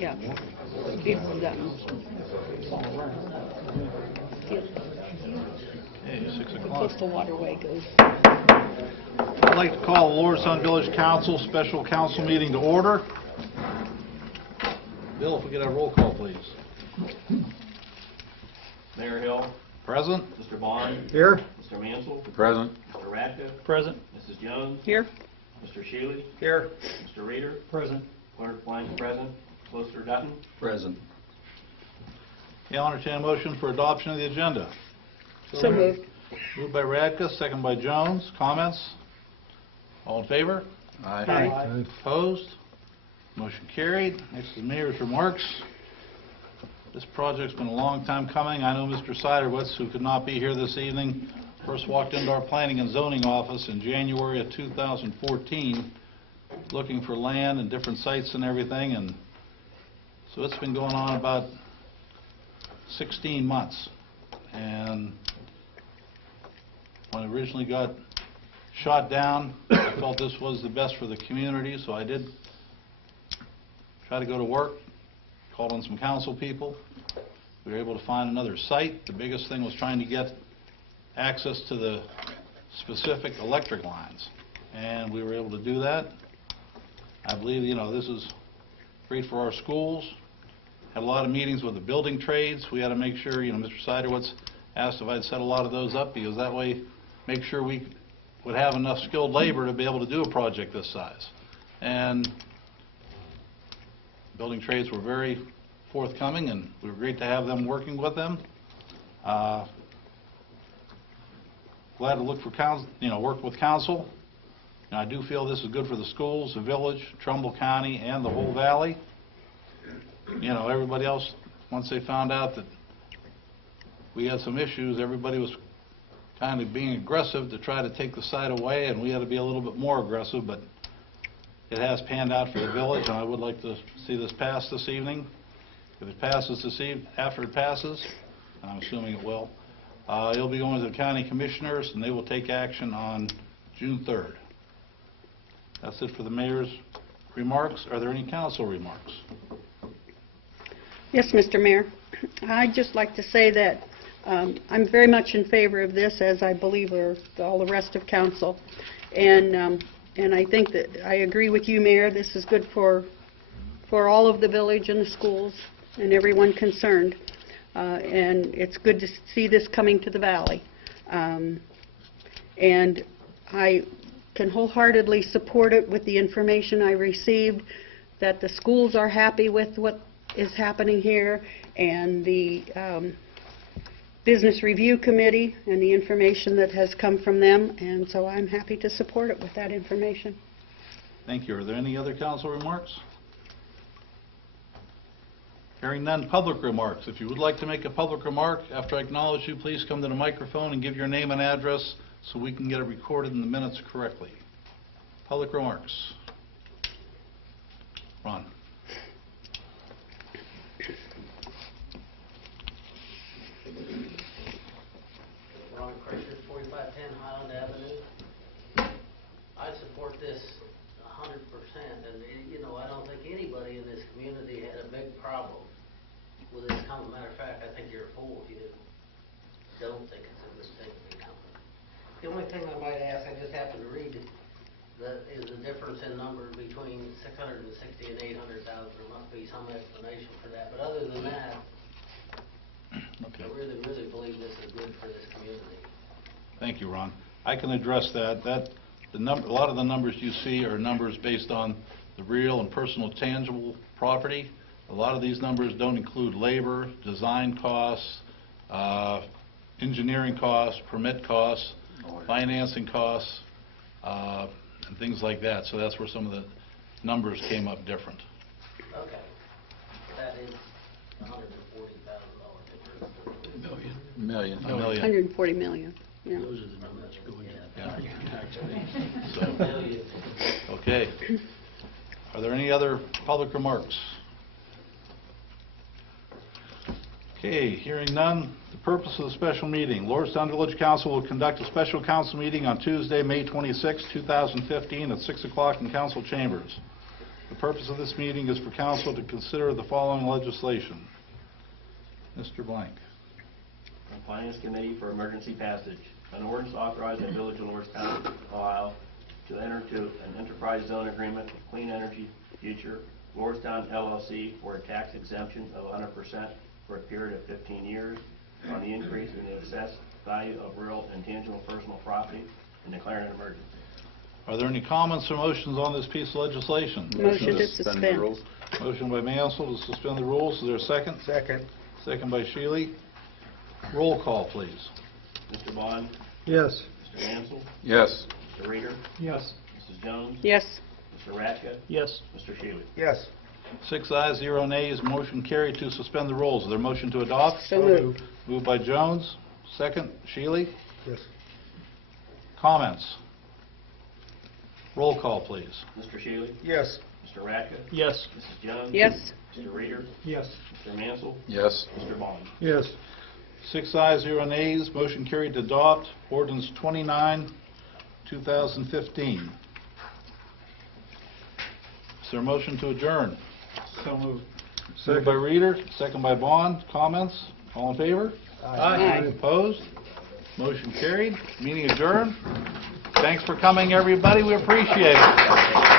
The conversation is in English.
Yeah. It's done. Hey, 6 The o'clock. coastal waterway goes. I'd like to call the Lordstown Village Council special council meeting to order. Bill, if we could have a roll call, please. Mayor Hill. Present. Mr. Bond. Here. Mr. Mansell. Present. Mr. Radka. Present. Mrs. Jones. Here? Mr. Shealy. Here. Mr. Reader. Present. Clerk Blank present. Solicitor Dutton. Present. I'll entertain a motion for adoption of the agenda. So moved. Moved by Radka, second by Jones. Comments? All in favor? Aye. Opposed? Motion carried. Next is Mayor's remarks. This project's been a long time coming. I know Mr. Siderwitz, who could not be here this evening, first walked into our planning and zoning office in January of 2014 looking for land and different sites and everything, and so it's been going on about 16 months. And when I originally got shot down, I felt this was the best for the community, so I did try to go to work, called on some council people. We were able to find another site. The biggest thing was trying to get access to the specific electric lines, and we were able to do that. I believe, this is great for our schools. Had a lot of meetings with the building trades. We had to make sure, Mr. Siderwitz asked if I'd set a lot of those up, because that way make sure we would have enough skilled labor to be able to do a project this size. And building trades were very forthcoming, and we were great to have them working with them. Glad to look for council, work with council. And I do feel this is good for the schools, the village, Trumbull County, and the whole valley. Everybody else, once they found out that we had some issues, everybody was kind of being aggressive to try to take the site away, and we had to be a little bit more aggressive, but it has panned out for the village, and I would like to see this pass this evening. If it passes this evening, after it passes, and I'm assuming it will, it'll be going to the county commissioners, and they will take action on June 3rd. That's it for the mayor's remarks. Are there any council remarks? Yes, Mr. Mayor. I'd just like to say that I'm very much in favor of this, as I believe are all the rest of council. And I think that I agree with you, Mayor. This is good for all of the village and the schools and everyone concerned. And it's good to see this coming to the valley. And I can wholeheartedly support it with the information I received, that the schools are happy with what is happening here, and the Business Review Committee and the information that has come from them, and so I'm happy to support it with that information. Thank you. Are there any other council remarks? Hearing none, public remarks. If you would like to make a public remark after I acknowledge you, please come to the microphone and give your name and address so we can get it recorded in the minutes correctly. Public remarks. Ron. Ron Crusher, 4510 Highland Avenue. I support this 100%, and I don't think anybody in this community had a big problem with this company. Matter of fact, I think you're a fool if you don't think it's a good thing to be company. The only thing I might ask, I just happened to read is the difference in number between 660 and 800,000. There must be some explanation for that, but other than that, Okay. I really, really believe this is good for this community. Thank you, Ron. I can address that. A lot of the numbers you see are numbers based on the real and personal tangible property. A lot of these numbers don't include labor, design costs, engineering costs, permit costs, financing costs, and things like that. So that's where some of the numbers came up different. Okay. That is $140,000 difference. A million. 140 million. Yeah. Those are the numbers going in. Yeah. So, okay. Are there any other public remarks? Okay, hearing none. The purpose of the special meeting. Lordstown Village Council will conduct a special council meeting on Tuesday, May 26, 2015 at 6 o'clock in council chambers. The purpose of this meeting is for council to consider the following legislation. Mr. Blank. On Finance Committee for emergency passage. An ordinance authorizing the Village of Lordstown, Ohio, to enter into an enterprise zone agreement with Clean Energy Future, Lordstown LLC, for a tax exemption of 100% for a period of 15 years on the increase in the assessed value of real and tangible personal property and declaring an emergency. Are there any comments or motions on this piece of legislation? Motion to suspend. Motion by Mansell to suspend the rules. Is there a second? Second. Second by Shealy. Roll call, please. Mr. Bond? Yes. Mr. Mansell? Yes. Mr. Reader? Yes. Mrs. Jones? Yes. Mr. Ratka? Yes. Mr. Shealy? Yes. 6 ayes, 0 nays, motion carried to suspend the rules. Is there a motion to adopt? So moved. Moved by Jones. Second, Shealy. Yes. Comments? Roll call, please. Mr. Shealy? Yes. Mr. Ratka? Yes. Mrs. Jones? Yes. Mr. Reader? Yes. Mr. Mansell? Yes. Mr. Bond? Yes. 6 ayes, 0 nays, motion carried to adopt ordinance 29, 2015. Is there a motion to adjourn? So moved. Moved by Reader, second by Bond. Comments? All in favor? Aye. Opposed? Motion carried. Meeting adjourned. Thanks for coming, everybody. We appreciate it.